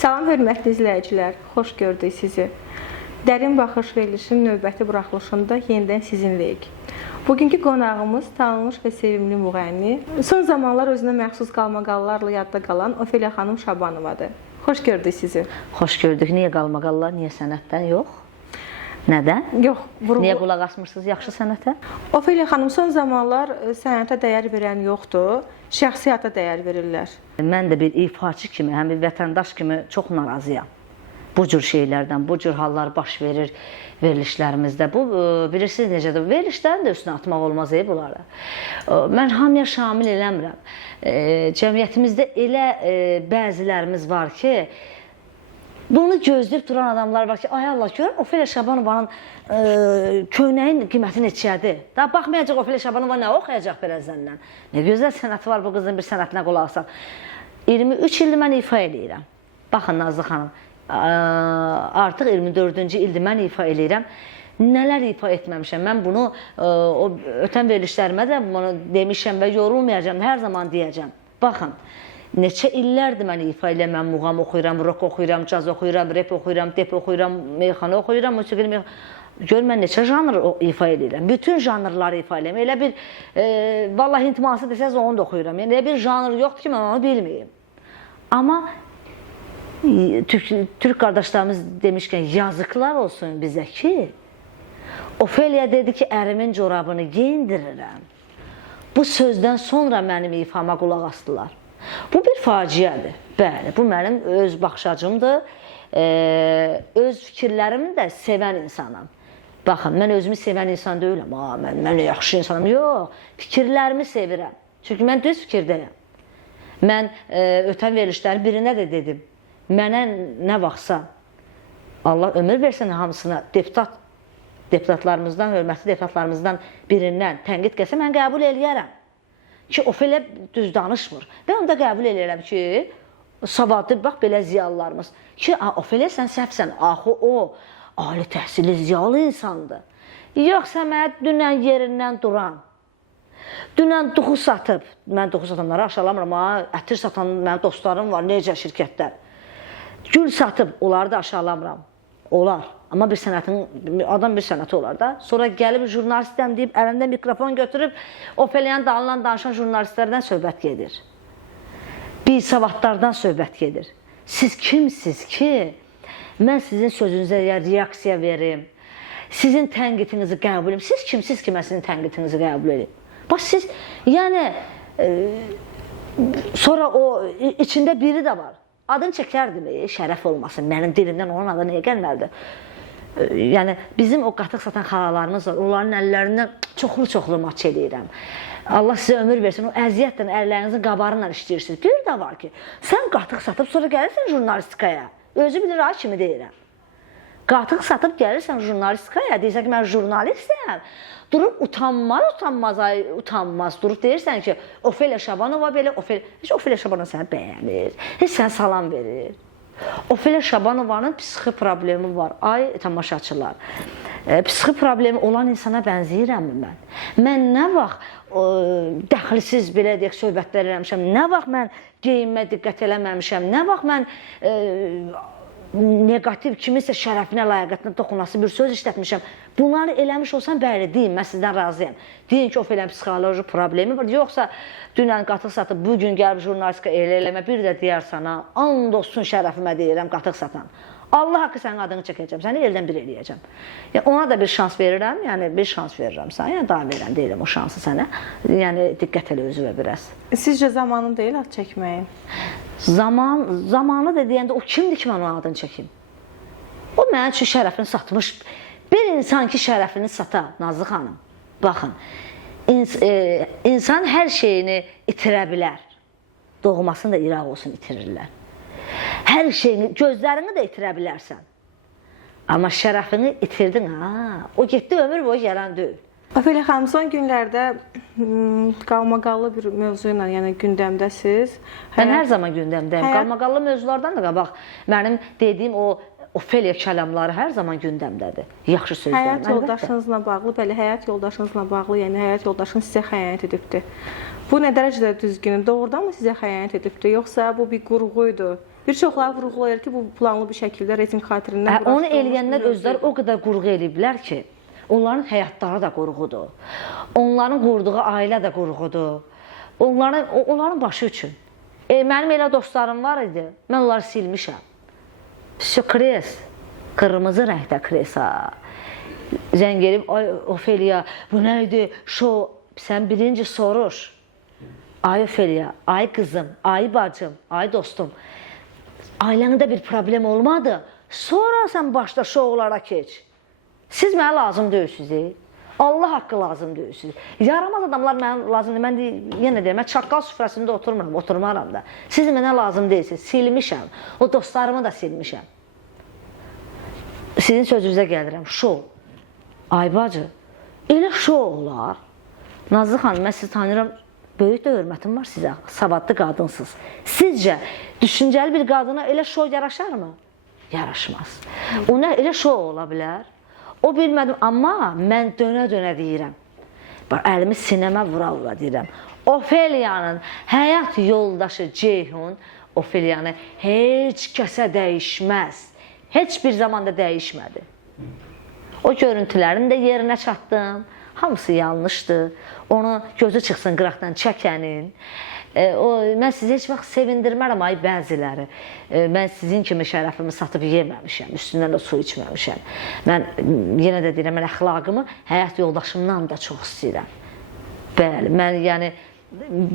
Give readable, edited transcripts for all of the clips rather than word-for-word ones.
Salam, hörmətli izləyicilər, xoş gördük sizi. Dərin Baxış verilişinin növbəti buraxılışında yenidən sizinləyik. Bugünkü qonağımız tanınmış və sevimli müğənni, son zamanlar özünə məxsus qalmaqallarla yadda qalan Ofeliya xanım Şabanovadır. Xoş gördük sizi. Xoş gördük. Niyə qalmaqallar, niyə sənətdən yox? Nədən? Yox. Niyə qulaq asmırsınız yaxşı sənətə? Ofeliya xanım, son zamanlar sənətə dəyər verən yoxdur, şəxsi həyata dəyər verirlər. Mən də bir ifaçı kimi, həm bir vətəndaş kimi çox narazıyam. Bu cür şeylərdən, bu cür hallar baş verir verilişlərimizdə. Bu, bilirsiniz necədir? Verilişlərin də üstünə atmaq olmaz bunları. Mən hamıya şamil eləmirəm. Cəmiyyətimizdə elə bəzilərimiz var ki, bunu gözləyib duran adamlar var ki, ay Allah, görəm Ofeliya Şabanovanın köynəyin qiyməti neçədir? Daha baxmayacaq Ofeliya Şabanova nə oxuyacaq birazdan. Nə gözəl sənəti var bu qızın bir sənətinə qulaq asaq. 23 ildir mən ifa eləyirəm. Baxın Nazlı xanım, artıq 24-cü ildir mən ifa eləyirəm. Nələr ifa etməmişəm. Mən bunu ötən verilişlərimə də bunu demişəm və yorulmayacağım, hər zaman deyəcəm. Baxın, neçə illərdir mən ifa eləyirəm, mən muğam oxuyuram, rock oxuyuram, caz oxuyuram, rap oxuyuram, dep oxuyuram, meyxana oxuyuram, musiqili meyxana. Gör, mən neçə janr ifa eləyirəm, bütün janrları ifa eləyirəm. Elə bir, vallahi intiması desəz onu da oxuyuram. Yəni, elə bir janr yoxdur ki, mən onu bilməyim. Amma Türk qardaşlarımız demişkən, yazıqlar olsun bizə ki, Ofeliya dedi ki, ərimin corabını geyindirirəm. Bu sözdən sonra mənim ifama qulaq asdılar. Bu bir faciədir. Bəli, bu mənim öz baxışacımdır. Öz fikirlərimi də sevən insanam. Baxın, mən özümü sevən insan deyiləm. Mən yaxşı insanım. Yox, fikirlərimi sevirəm. Çünki mən düz fikirdəyəm. Mən ötən verilişlərin birində də dedim. Mənə nə vaxtsa, Allah ömür versin hamısına, deputatlarımızdan, hörmətli deputatlarımızdan birindən tənqid gəlsə, mən qəbul eləyərəm. Ki, Ofeliya düz danışmır. Mən onu da qəbul eləyərəm ki, savadlı, bax, belə ziyalılarımız. Ki, Ofeliya, sən səhvsən, axı o, ali təhsili ziyalı insandır. Yoxsa mənə dünən yerindən duran, dünən duxu satıb, mən duxu satanları aşağılamıram, ətir satan mənim dostlarım var, necə şirkətlər. Gül satıb, onları da aşağılamıram. Olar. Amma bir sənətin, adam bir sənəti olar da. Sonra gəlib jurnalistəm deyib, əlində mikrofon götürüb, Ofeliyanın dalından danışan jurnalistlərdən söhbət gedir. Bir savadlardan söhbət gedir. Siz kimsiniz ki, mən sizin sözünüzə reaksiya verim, sizin tənqidinizi qəbul edin. Siz kimsiniz ki, mən sizin tənqidinizi qəbul edin? Bax, siz, yəni, sonra o, içində biri də var. Adın çəkərdim, şərəf olmasın, mənim dilimdən onun adı nəyə gəlməlidir? Yəni, bizim o qatıq satan xalalarımız var, onların əllərindən çoxlu maç eləyirəm. Allah sizə ömür versin, o əziyyətlə əllərinizin qabarınla işləyirsiniz. Bir də var ki, sən qatıq satıb, sonra gəlirsən jurnalistikaya. Özü bilir, kimi deyirəm. Qatıq satıb gəlirsən jurnalistikaya, deyirsən ki, mən jurnalistəm. Durub utanmaz, durub deyirsən ki, Ofeliya Şabanova belə, Ofeliya Şabanova sənə bəyənir, heç sənə salam verir. Ofeliya Şabanovanın psixi problemi var, ay tamaşaçılar. Psixi problemi olan insana bənzəyirəm mən. Mən nə vaxt dəxlisiz belə deyək, söhbətlər eləmişəm, nə vaxt mən geyinmə diqqət eləməmişəm, nə vaxt mən negativ kimisə şərəfinə, layiqətinə toxunası bir söz işlətmişəm. Bunları eləmiş olsam, bəli, deyin, mən sizdən razıyam. Deyin ki, Ofeliyanın psixoloji problemi var. Yoxsa dünən qatıq satıb, bugün gəlib jurnalistika eləmə, bir də deyər sana, and olsun şərəfimə deyirəm, qatıq satan. Allah haqqı sənin adını çəkəcəm, səni eldən bir eləyəcəm. Ona da bir şans verirəm, yəni bir şans verirəm sana, yəni daha verirəm, deyirəm o şansı sənə. Yəni, diqqət elə özüvə biraz. Sizcə zamanı deyil ad çəkməyin? Zamanı da deyəndə o kimdir ki, mən onun adını çəkim? O mənim üçün şərəfini satmış. Bir insan ki, şərəfini sata, Nazlı xanım, baxın, insan hər şeyini itirə bilər. Doğmasını da İraq olsun itirirlər. Hər şeyini, gözlərini də itirə bilərsən. Amma şərəfini itirdin, o getdi ömür boyu gələn deyil. Ofeliya xanım, son günlərdə qalmaqallı bir mövzu ilə, yəni gündəmdəsiz. Mən hər zaman gündəmdəyim. Qalmaqallı mövzulardan da qabaq mənim dediyim o Ofeliya kəlamları hər zaman gündəmdədir. Yaxşı sözlər. Həyat yoldaşınızla bağlı, bəli, həyat yoldaşınızla bağlı, yəni həyat yoldaşınız sizə xəyanət edibdir. Bu nə dərəcədə düzgün? Doğrudanmı sizə xəyanət edibdir, yoxsa bu bir qurğuydu? Bir çoxları vurğulayır ki, bu planlı bir şəkildə reyting xatirindən onu eləyənlər özləri o qədər qurğu eləyiblər ki, onların həyatları da qurğudur. Onların qurduğu ailə də qurğudur. Onların başı üçün. Mənim elə dostlarım var idi, mən onları silmişəm. Kres, qırmızı rəngdə kresa. Zəng gelib, ay Ofeliya, bu nə idi? Sən birinci soruş. Ay Ofeliya, ay qızım, ay bacım, ay dostum. Ailəndə bir problem olmadı. Sonra sən başda şovlara keç. Siz mənə lazım deyilsiniz. Allah haqqı lazım deyilsiniz. Yaramaz adamlar mənə lazım deyil. Mən yenə deyirəm, mən çaqqal süfrəsində oturmaram da. Siz mənə lazım deyilsiniz. Silmişəm. O dostlarımı da silmişəm. Sizin sözünüzə gəlirəm. Şov. Ay bacı, elə şov olar. Nazlı xanım, mən sizi tanıyıram. Böyük də hörmətim var sizə. Savadlı qadınsınız. Sizcə, düşüncəli bir qadına elə şov yaraşarmı? Yaraşmaz. Ona elə şov ola bilər. O bilmədim, amma mən dönə-dönə deyirəm. Əlimi sinəmə vura-vura deyirəm. Ofeliyanın həyat yoldaşı Ceyhun Ofeliyanı heç kəsə dəyişməz. Heç bir zamanda dəyişmədi. O görüntülərin də yerinə çatdım. Hamısı yanlışdır. Onu gözü çıxsın qıraqdan çəkənin. Mən sizi heç vaxt sevindirmərəm ay bəziləri. Mən sizin kimi şərəfimi satıb yeməmişəm, üstündən də su içməmişəm. Mən yenə də deyirəm, mən əxlaqımı həyat yoldaşımdan da çox istəyirəm. Bəli, mən yəni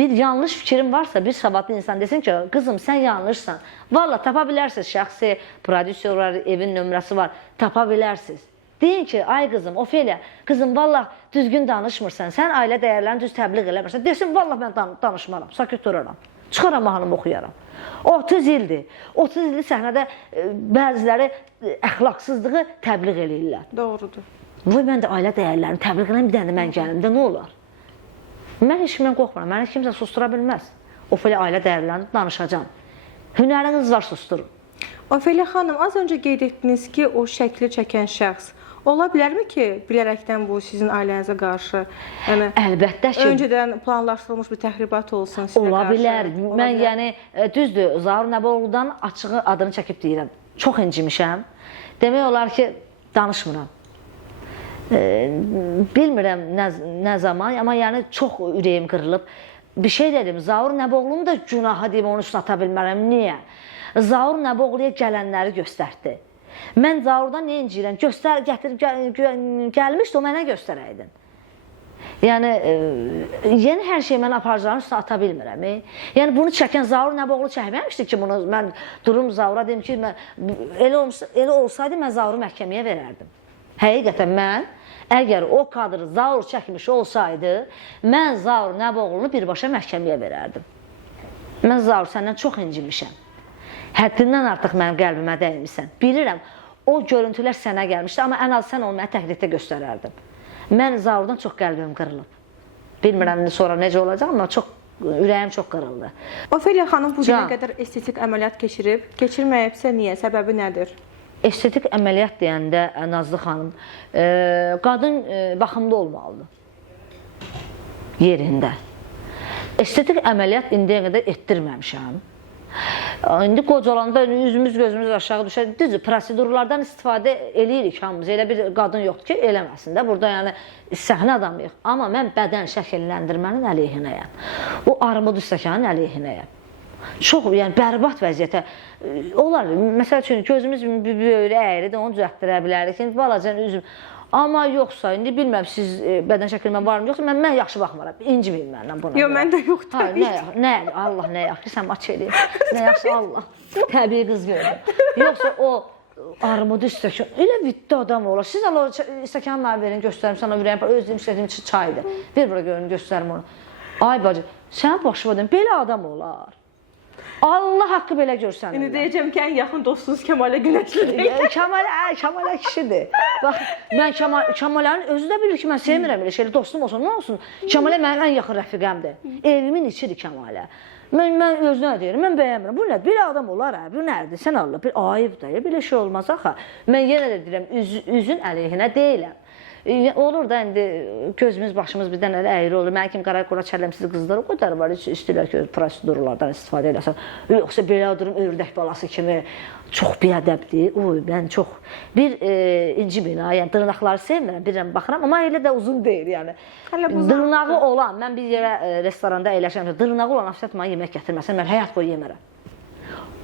bir yanlış fikrim varsa, bir savadlı insan desin ki, qızım sən yanlışsan. Valla tapa bilərsiniz, şəxsi prodüser var, evin nömrəsi var, tapa bilərsiniz. Deyin ki, ay qızım, Ofeliya, qızım, vallah düzgün danışmırsan, sən ailə dəyərlərini düz təbliğ eləmirsən. Desin, vallah mən danışmaram, sakit duraram, çıxaram mahnımı oxuyaram. 30 ildir, 30 ildir səhnədə bəziləri əxlaqsızlığı təbliğ eləyirlər. Doğrudur. Vay, mən də ailə dəyərlərini təbliğ eləyəm, bir dənə də mən gəlimdə nə olar? Mən heç kimdən qorxmuram, mənə kimsə sustura bilməz. Ofeliya ailə dəyərlərini danışacam. Hünəriniz var, susturun. Ofeliya xanım, az öncə qeyd etdiniz ki, o şəkli çəkən şəxs ola bilərmi ki, bilərəkdən bu sizin ailənizə qarşı, yəni əlbəttə ki, öncədən planlaşdırılmış bir təxribat olsun sizə qarşı? Ola bilər. Mən yəni düzdür, Zaur Nəbəoğlu'dan açığı adını çəkib deyirəm. Çox incimişəm. Demək olar ki, danışmıram. Bilmirəm nə zaman, amma yəni çox ürəyim qırılıb. Bir şey dedim, Zaur Nəbəoğlu'nun da günahı deyim, onu üstə ata bilmərəm. Niyə? Zaur Nəbəoğlu'ya gələnləri göstərdi. Mən Zaurdan nə incirəm? Gəlmişdi, o mənə göstərəydin. Yəni, yeni hər şeyi mən aparacağım üstə ata bilmirəm. Yəni, bunu çəkən Zaur Nəbəoğlu çəkməmişdi ki, bunu mən durum Zaura deyim ki, elə olsaydı mən Zauru məhkəməyə verərdim. Həqiqətən mən, əgər o kadrı Zaur çəkmiş olsaydı, mən Zaur Nəbəoğlu'nu birbaşa məhkəməyə verərdim. Mən Zaur səndən çox incimişəm. Həddindən artıq mənim qəlbimə dəymişsən. Bilirəm, o görüntülər sənə gəlmişdi, amma ən az sən onu mənə təqliddə göstərərdin. Mən Zaurdan çox qəlbim qırılıb. Bilmirəm, sonra necə olacaq, amma ürəyim çox qırıldı. Ofeliya xanım bu günə qədər estetik əməliyyat keçirib. Keçirməyibsə niyə? Səbəbi nədir? Estetik əməliyyat deyəndə, Nazlı xanım, qadın baxımda olmalıdır. Yerində. Estetik əməliyyat indiyə qədər etdirməmişəm. İndi qocalanda üzümüz gözümüz aşağı düşər. Düzdür, prosedurlardan istifadə eləyirik hamımız. Elə bir qadın yoxdur ki, eləməsin də. Burada yəni səhnə adamıyıq. Amma mən bədən şəkilləndirmənin əleyhinəyəm. O armud stəkanın əleyhinəyəm. Çox, yəni bərbad vəziyyətə olar. Məsəl üçün gözümüz böyrə əyridir, onu düzəltdirə bilərik. Yəni balaca üzüm. Amma yoxsa, indi bilməm siz bədən şəkilmə varmı, yoxsa mən yaxşı baxmaram, inciməyin məndən buna. Yox, mən də yoxdur. Nə, Allah nə yaxşı, sən maç eləyir, nə yaxşı Allah, təbii qız görür. Yoxsa o armudu stəkan, elə vitdi adam olar. Siz o stəkanı mənə verin, göstərim sana ürəyim, özlüyüm istədiyim için çaydır. Bir bura görün, göstərim onu. Ay bacı, sən başıma deyim, belə adam olar. Allah haqqı belə görsən. İndi deyəcəm ki, ən yaxın dostunuz Kəmalə Günəşlidir. Kəmalə kişidir. Bax, mən Kəmalənin özü də bilir ki, mən sevmirəm elə şeylə, dostum olsun, nə olsun? Kəmalə mənim ən yaxın rəfiqəmdir. Evimin içidir Kəmalə. Mən özünə deyirəm, mən bəyənmirəm. Bu nə? Bir adam olar hə, bu nədir? Sən Allah, bir ayıb da, belə şey olmaz axı. Mən yenə də deyirəm, üzün əleyhinə deyiləm. Olur da indi gözümüz, başımız birdən elə əyri olur. Mənim kimi qara qora çəlləmsiz qızlar o qədər var, istəyirlər ki, prosedurlardan istifadə eləsən. Yoxsa belə durum ördək balası kimi çox biədəbdir. Oy, mən çox bir inci bina, yəni dırnaqları sevmirəm, birdən baxıram, amma elə də uzun deyil, yəni. Dırnağı olan, mən bir yerə restoranda əyləşəm, dırnağı olan afisat mənə yemək gətirməsən, mən həyat boyu yemərəm.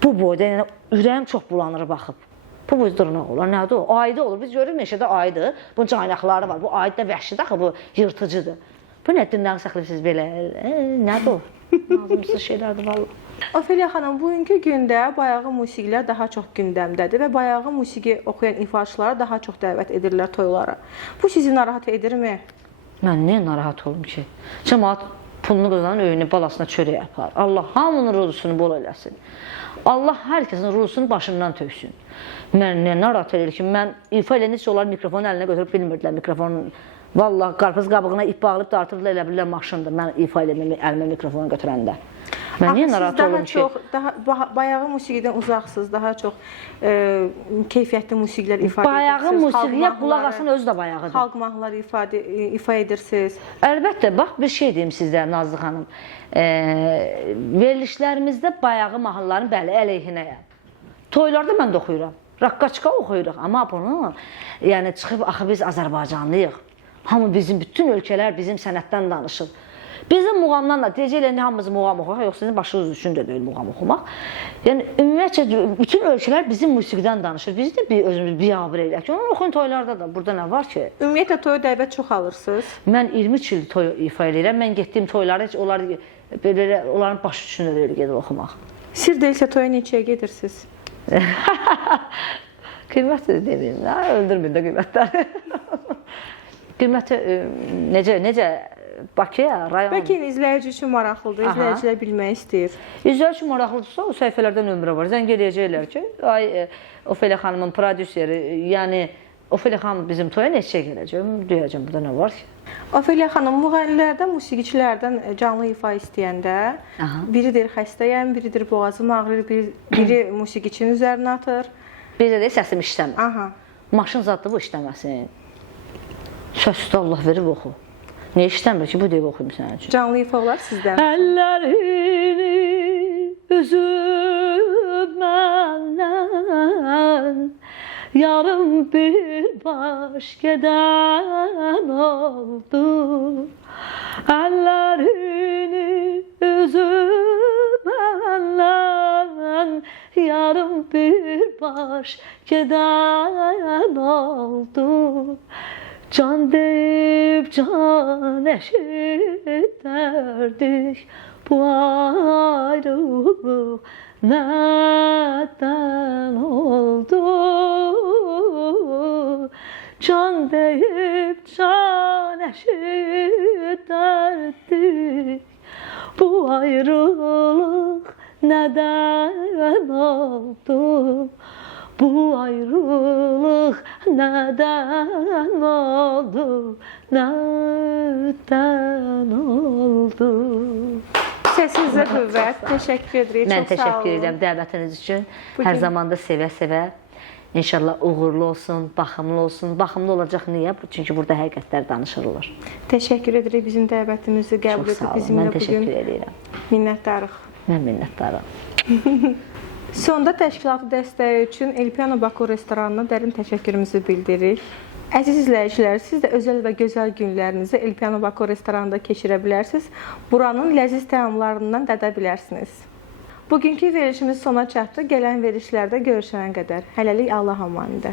Bu boyda, yəni ürəyim çox bulanır baxıb. Bu boyda dırnaq olur, nədir o? Aydı olur, biz görürük meşədə aydı, bunun caynaqları var, bu aydı da vəhşidir axı, bu yırtıcıdır. Bu nə, dırnağı saxlayırsınız belə, nədir o? Nazımsız şeylərdir, valla. Ofeliya xanım, bugünkü gündə bayağı musiqilər daha çox gündəmdədir və bayağı musiqi oxuyan ifaçılara daha çox dəvət edirlər toylara. Bu sizi narahat edirmi? Mən niyə narahat olum ki? Cəmaat pulunu qazanan öyünü balasına çörək yapar. Allah hamının ruzusunu bol eləsin. Allah hər kəsin ruzusunu başından töksün. Mən nə narahat edir ki, mən ifa eləyəndə onlar mikrofonu əlinə götürüb bilmirdilər mikrofonun. Vallahi qarpız qabığına ip bağlayıb dartırdılar, elə bilirlər maşındır. Mən ifa eləmə əlimə mikrofonu götürəndə. Mən niyə narahat olum ki? Bayağı musiqidən uzaqsınız, daha çox keyfiyyətli musiqilər ifadə edirsiniz. Bayağı musiqiyə qulaq asın özü də bayağıdır. Xalq mahnıları ifa edirsiniz. Əlbəttə, bax bir şey deyim sizə Nazlı xanım. Verilişlərimizdə bayağı mahnıların bəli əleyhinəyəm. Toylarda mən də oxuyuram. Raqqaçka oxuyuruq, amma bunu yəni çıxıb axı biz Azərbaycanlıyıq. Hamı bizim bütün ölkələr bizim sənətdən danışır. Bizim muğamdan da deyəcəklər hamımız muğam oxuyaq, yoxsa sizin başınız üçün də deyil muğam oxumaq. Yəni ümumiyyətcə bütün ölkələr bizim musiqidən danışır. Biz də özümüz biabır eləyək. Onu oxuyun toylarda da. Burada nə var ki? Ümumiyyətlə toya dəvət çox alırsınız. Mən 23 il toy ifa eləyirəm. Mən getdiyim toylarda heç onlar belə onların başı üçün də deyil gedib oxumaq. Sir deyilsə toya neçəyə gedirsiniz? Qiymət deməyim, öldürməyin də qiymətləri. Qiyməti necə Bakıya, rayon. Bəlkə izləyici üçün maraqlıdır, izləyicilər bilmək istəyir. İzləyici üçün maraqlıdırsa, o səhifələrdə nömrə var. Zəng eləyəcəklər ki, ay Ofeliya xanımın prodüseri, yəni Ofeliya xanım bizim toya neçəyə gələcək? Deyəcəm, burada nə var ki? Ofeliya xanım, müğənnilərdən, musiqiçilərdən canlı ifa istəyəndə biri deyir xəstəyəm, biri deyir boğazım ağrır, biri musiqiçinin üzərinə atır. Biri də deyir səsim işləmir. Maşın zaddır bu işləməsin. Səsdə Allah verib oxu. Niyə işləmir ki, bu deyib oxuyum sənin üçün. Canlı ifa olar sizdən. Əllərini üzüb məndən, yarım bir baş gedən oldu. Əllərini üzüb məndən, yarım bir baş gedən oldu. Can deyib can eşitərdik, bu ayrılıq nədən oldu? Can deyib can eşitərdik, bu ayrılıq nədən oldu? Bu ayrılıq nədən oldu, nədən oldu? Səsinizə qüvvət, təşəkkür edirik, mən çox sağ olun. Mən təşəkkür edirəm dəvətiniz üçün. Hər zaman da sevə-sevə, inşallah uğurlu olsun, baxımlı olsun. Baxımlı olacaq niyə? Çünki burada həqiqətlər danışılır. Təşəkkür edirik bizim dəvətimizi qəbul edib bizimlə bugün. Mən təşəkkür edirəm. Minnətdarıq. Mən minnətdarım. Sonda təşkilatı dəstəyi üçün El Piano Baku restoranına dərin təşəkkürümüzü bildiririk. Əziz izləyicilər, siz də özəl və gözəl günlərinizi El Piano Baku restoranında keçirə bilərsiniz. Buranın ləziz təamlarından dədə bilərsiniz. Bugünkü verilişimiz sona çatdı. Gələn verilişlərdə görüşənə qədər. Hələlik Allah amanında.